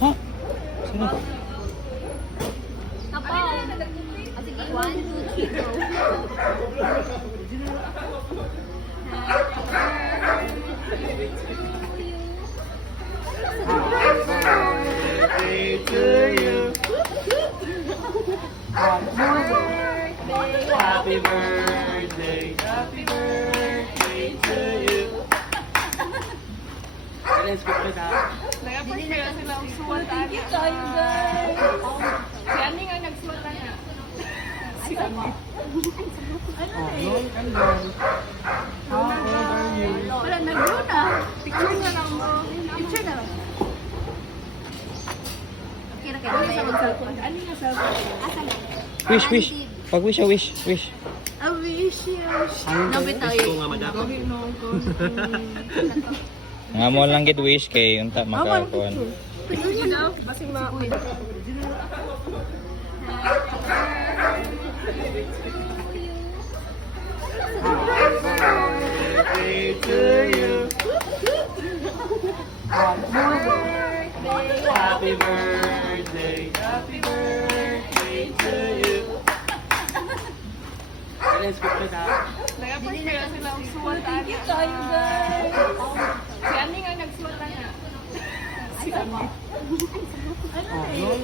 Ha? Sino? Kapaw. Sige, 1, 2, 3, go. Birthday to you. Happy birthday. Happy birthday to you. Let's go with that. Nagapag-share sila ang suwatan. Thank you tayo, guys. Si Ani nga nagsuwatan na. Si Ani. How old are you? Wala, nag-grow na. Picture na lang mo. Picture na lang. Okay na kayo. Ani sa mag-cellphone. Ani nga cellphone. Asan na? Wish, wish. Pag wish, wish, wish. I wish you. No, bitaw. Gawin no ko. Nga mo lang gid wish kay unta makakuan. Picture na. Basing ma. Birthday to you. Happy birthday. Happy birthday to you. Let's go with that. Nagapag-share sila ang suwatan. Thank you tayo, guys. Si Ani nga nagsuwatan na. Si Ani. Ano eh?